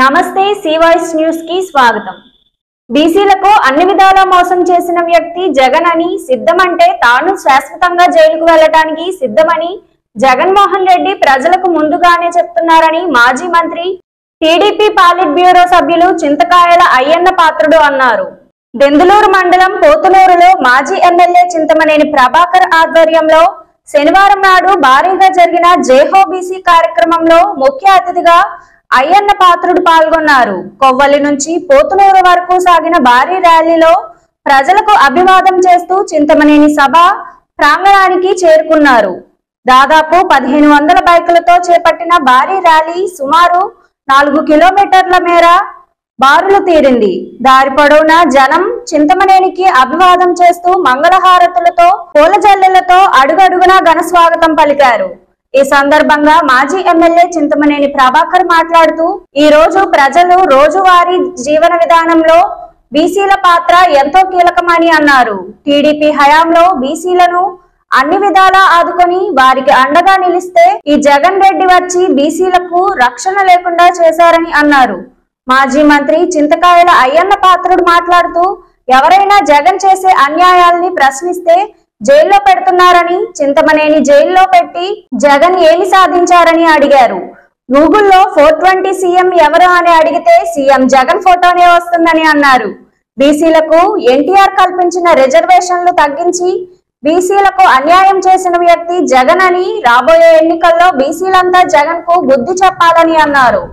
నమస్తే C voice news కి స్వాగతం. బీసీలకు అన్ని విధాలా మోసం చేసిన వ్యక్తి జగన్ అని, సిద్ధమంటే తాను శాశ్వతంగా జైలుకు వెళ్లడానికి సిద్ధమని జగన్మోహన్ రెడ్డి ప్రజలకు ముందుగానే చెప్తున్నారని మాజీ మంత్రి టీడీపీ పాలిట్ బ్యూరో సభ్యులు చింతకాయల అయ్యన్న పాత్రుడు అన్నారు. దెందులూరు మండలం పోతునూరులో మాజీ ఎమ్మెల్యే చింతమనేని ప్రభాకర్ ఆధ్వర్యంలో శనివారం నాడు భారీగా జరిగిన జేహో బీసీ కార్యక్రమంలో ముఖ్య అతిథిగా అయ్యన్న పాత్రుడు పాల్గొన్నారు. కొవ్వలి నుంచి పోతునూరు వరకు సాగిన భారీ ర్యాలీలో ప్రజలకు అభివాదం చేస్తూ చింతమనేని సభ ప్రాంగణానికి చేరుకున్నారు. దాదాపు 1500 బైకులతో చేపట్టిన భారీ ర్యాలీ సుమారు 4 కిలోమీటర్ల మేర బారులు తీరింది. దారి పొడవునా జనం చింతమనేనికి అభివాదం చేస్తూ మంగళహారతులతో పూల జల్లెలతో అడుగడుగునా ఘన స్వాగతం పలికారు. ఈ సందర్భంగా మాజీ ఎమ్మెల్యే చింతమనేని ప్రభాకర్ మాట్లాడుతూ ఈ రోజు ప్రజలు రోజువారీ జీవన విధానంలో బీసీల పాత్ర ఎంతో కీలకమని అన్నారు. టీడీపీ హయాంలో బీసీలను అన్ని విధాలా ఆదుకొని వారికి అండగా నిలిస్తే ఈ జగన్ రెడ్డి వచ్చి బీసీలకు రక్షణ లేకుండా చేశారని అన్నారు. మాజీ మంత్రి చింతకాయల అయ్యన్న పాత్రుడు మాట్లాడుతూ ఎవరైనా జగన్ చేసే అన్యాయాల్ని ప్రశ్నిస్తే జైల్లో పెడుతున్నారని, చింతమనేని జైల్లో పెట్టి జగన్ ఏమి సాధించారని అడిగారు. గూగుల్లో 420 సీఎం ఎవరు అని అడిగితే సీఎం జగన్ ఫోటోనే వస్తుందని అన్నారు. బీసీలకు ఎన్టీఆర్ కల్పించిన రిజర్వేషన్లు తగ్గించి బీసీలకు అన్యాయం చేసిన వ్యక్తి జగన్ అని, రాబోయే ఎన్నికల్లో బీసీలంతా జగన్ కు బుద్ధి చెప్పాలని అన్నారు.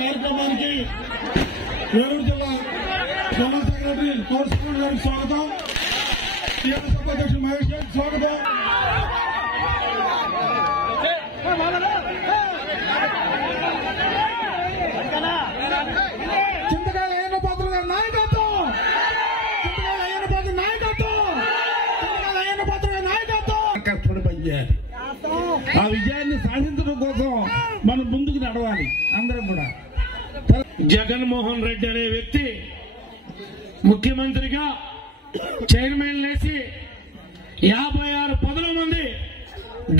కార్యక్రమానికి ఏలూరు జిల్లా జనరల్ సెక్రటరీ కోర్సుపూడి గారికి స్వాగతం, టీఆర్ఎస్ అధ్యక్షుడు మహేష్ గారికి స్వాగతం. చింతకాయల అయ్యన్న పాత్ర గారి నాయకత్వం, చింతకాయల అయ్యన్న పాత్ర నాయకత్వం, చింతకాయల అయ్యన్న పాత్ర గారి నాయకత్వం. కష్టపడి పనిచేయాలి. ఆ విజయాన్ని సాధించడం కోసం మనం ముందుకు నడవాలి. అందరం కూడా జగన్మోహన్ రెడ్డి అనే వ్యక్తి ముఖ్యమంత్రిగా చైర్మన్ లేసి 56 పదుల మంది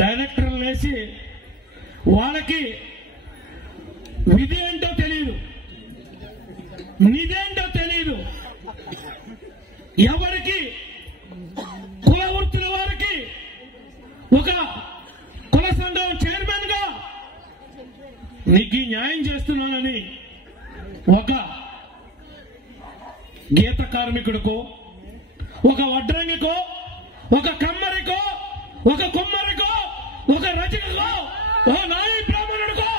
డైరెక్టర్లు లేసి వాళ్ళకి విధి ఏంటో తెలియదు, నిధేంటో తెలియదు. ఎవరికి కుల వృత్తుల వారికి ఒక కుల సంఘం చైర్మన్ గా నీకు న్యాయం చేస్తున్నానని ఒక గీత కార్మికుడికో, ఒక వడ్రంగికో, ఒక కమ్మరికో, ఒక కుమ్మరికో, ఒక రచనకో, ఓ నాయి బ్రాహ్మణుడికో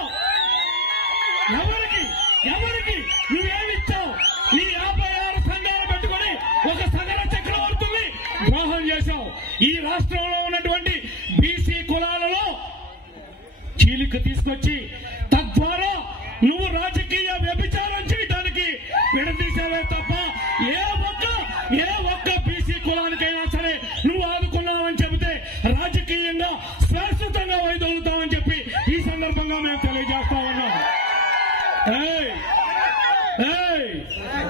ఎవరికి నువ్వేమిచ్చావు? ఈ 56 సంఘాలు పెట్టుకుని ఒక సగర చక్రవర్తుల్ని ద్రోహం చేశావు. ఈ రాష్ట్రంలో ఉన్నటువంటి బీసీ కులాలలో చీలిక తీసుకొచ్చి తద్వారా నువ్వు రాజకీయ వ్యభిచారం చేయడానికి విడదీసావే తప్ప ఏ ఒక్క బీసీ కులానికైనా సరే నువ్వు ఆదుకున్నావని చెబితే రాజకీయంగా శాశ్వతంగా వైదొలుగుతామని చెప్పి ఈ సందర్భంగా మేము తెలియజేస్తా ఉన్నాం.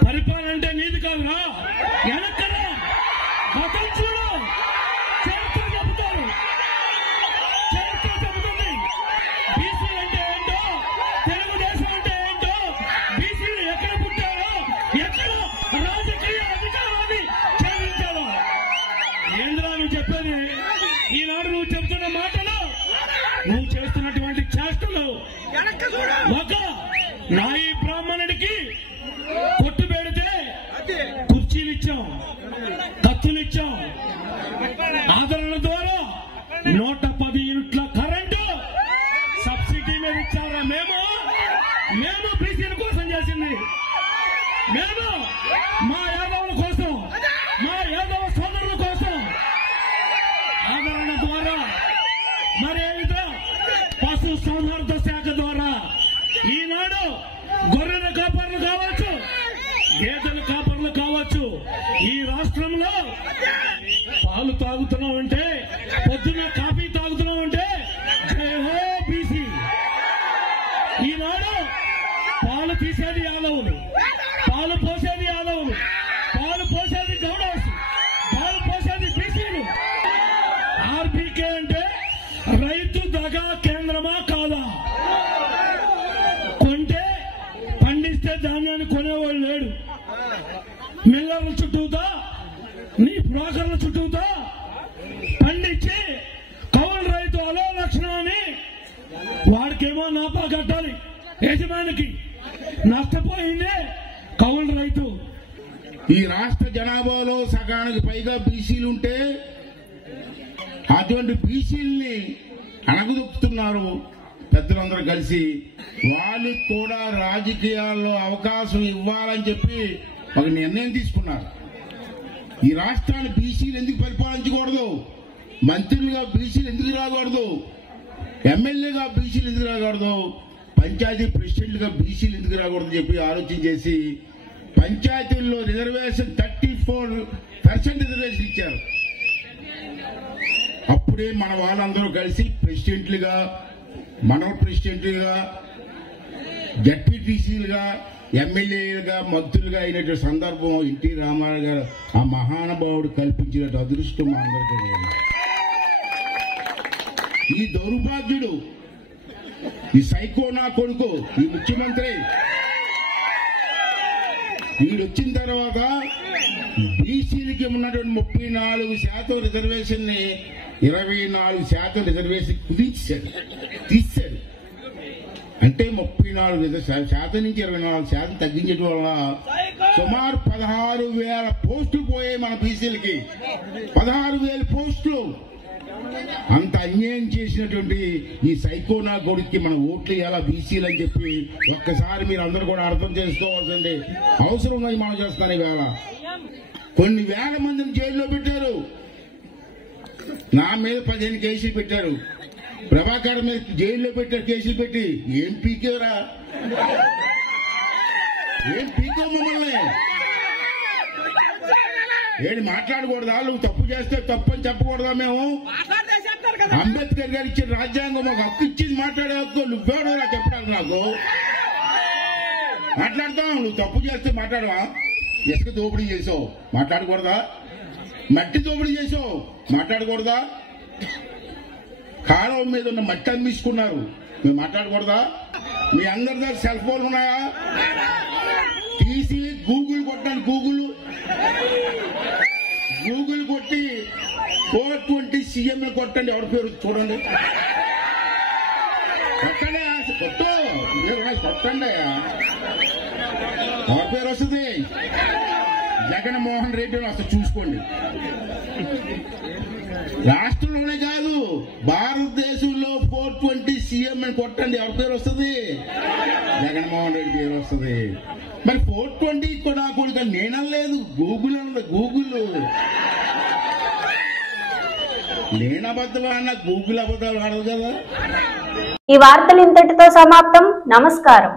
పరిపాలన అంటే నీది కాదురా, వెనక్కరా, గతం చూడు, చరిత్ర చెబుతారు, చరిత్ర చెబుతుంది. బీసీలు అంటే ఏంటో, తెలుగుదేశం అంటే ఏంటో, బీసీలు ఎక్కడ పుట్టారో, ఎక్కడ రాజకీయ అధికారాన్ని ఛేదించారో ఏంద్రా నువ్వు చెప్పేది? ఈనాడు నువ్వు చెబుతున్న మాటలు, నువ్వు చేస్తున్నటువంటి చేష్టలు ఒక నాయి బ్రాహ్మణుడికి కొట్టు పెడితే కుర్చీలు ఇచ్చాం, కత్తులు ఇచ్చాం, ఆదరణ ద్వారా 110 యూనిట్ల కరెంటు సబ్సిడీ మీద ఇచ్చారా? మేము బీసీల కోసం చేసింది, మేము మా యాదవుల కోసం, మా యాదవ సోదరుల కోసం ఆదరణ ద్వారా, మరేమిటో పశు సంవర్ధ శాఖ ద్వారా ఈనాడు గొర్రెల కాపర్లు కావచ్చు, గేదెల కాపర్లు కావచ్చు, ఈ రాష్ట్రంలో పాలు తాగుతున్నామంటే, పొద్దున్న కాఫీ తాగుతున్నామంటే జై హో బీసీ. ఈనాడు పాలు తీసేది యాదవులు, పాలు పోసేది యాదవులు, పాలు పోసేది గౌడస్, పాలు పోసేది బీసీలు. ఆర్బీకే అంటే రైతు దగా కేంద్రమా కాదా? కొంటే పండిస్తే ధాన్యాన్ని కొనేవాళ్ళు లేడు. మిల్లర్ల చుట్టూతా, నీ బ్రోకర్ల చుట్టూతా పండించి కౌలు రైతు అలో లక్షణం అని వాడికేమో నాపా కట్టాలి, యజమానికి నష్టపోయిందే కౌలు రైతు. ఈ రాష్ట్ర జనాభాలో సగానికి పైగా బీసీలుంటే అటువంటి బీసీల్ని అణగదొక్కుతున్నారు పెద్దలందరూ కలిసి. వాళ్ళకి కూడా రాజకీయాల్లో అవకాశం ఇవ్వాలని చెప్పి ఒక నిర్ణయం తీసుకున్నారు. ఈ రాష్ట్రాన్ని బీసీలు ఎందుకు పరిపాలించకూడదు, మంత్రులుగా బీసీలు ఎందుకు రాకూడదు, ఎమ్మెల్యేగా బీసీలు ఎందుకు రాకూడదు, పంచాయతీ ప్రెసిడెంట్గా బీసీలు ఎందుకు రాకూడదు చెప్పి ఆలోచన చేసి పంచాయతీల్లో రిజర్వేషన్ 34% రిజర్వేషన్ ఇచ్చారు. అప్పుడే మన వాళ్ళందరూ కలిసి ప్రెసిడెంట్లుగా, మనవల్ ప్రెసిడెంట్లుగా, జడ్పీటీసీలుగా, ఎమ్మెల్యేలుగా, మంత్రులుగా అయినటువంటి సందర్భం ఎన్టీ రామారావు గారు ఆ మహానుభావుడు కల్పించిన అదృష్టం మా అందరికీ. ఈ దౌర్భాగ్యుడు, ఈ సైకో నా కొడుకు, ఈ ముఖ్యమంత్రి వీడొచ్చిన తర్వాత బీసీలకి ఉన్నటువంటి 34% రిజర్వేషన్ ని 24% రిజర్వేషన్ కుదించాడు, తీశాడు. అంటే 34% నుంచి 24% తగ్గించడం వల్ల సుమారు 16,000 పోస్టులు పోయాయి మన బీసీలకి. 16,000 పోస్టులు. అంత అన్యాయం చేసినటువంటి ఈ సైకోనా కొడుక్కి మన ఓట్లు ఎలా బీసీలు అని చెప్పి ఒక్కసారి మీరు అందరూ కూడా అర్థం చేసుకోవాల్సింది అవసరం ఉన్నది. మనం చేస్తాను ఈవేళ కొన్ని వేల మందిని జైల్లో పెట్టారు. నా మీద 15 కేసులు పెట్టారు. ప్రభాకర్ మీద జైల్లో పెట్టారు కేసులు పెట్టి. ఏం పీకేవరా, ఏం పీకో మమ్మల్ని? ఏంటి మాట్లాడకూడదా? నువ్వు తప్పు చేస్తే తప్పు అని చెప్పకూడదా? మేము అంబేద్కర్ గారు ఇచ్చిన రాజ్యాంగం ఒక హక్కు ఇచ్చింది, మాట్లాడే హక్కు. నువ్వేడోరా చెప్పడానికి? నాకు మాట్లాడతాం. నువ్వు తప్పు చేస్తే మాట్లాడవా? ఇసుక దోపిడీ చేసావు, మాట్లాడకూడదా? మట్టి దోపిడీ చేసావు, మాట్లాడకూడదా? కాలువ మీద ఉన్న మట్టి అమ్మించుకున్నారు, మేము మాట్లాడకూడదా? మీ అందరి దగ్గర సెల్ ఫోన్లు ఉన్నాయా? తీసి గూగుల్ కొట్టండి. గూగుల్ కొట్టి 420 సీఎం కొట్టండి. ఎవరి పేరు చూడండి, కొట్టండి, కొట్టండి. ఎవరి పేరు వస్తుంది? జగన్మోహన్ రెడ్డి అసలు చూసుకోండి. రాష్ట్రంలోనే కాదు భారతదేశంలో 420 సీఎం అని కొట్టండి, ఎవరి పేరు వస్తుంది? జగన్మోహన్ రెడ్డి పేరు వస్తుంది. మరి 420 కూడా కూడా నేనలేదు, గూగుల్ అన్నది. గూగుల్ నేను అబద్ధం అన్న, గూగుల్ అబద్ధాలు ఆడదు కదా. ఈ వార్తలు ఇంతటితో సమాప్తం. నమస్కారం.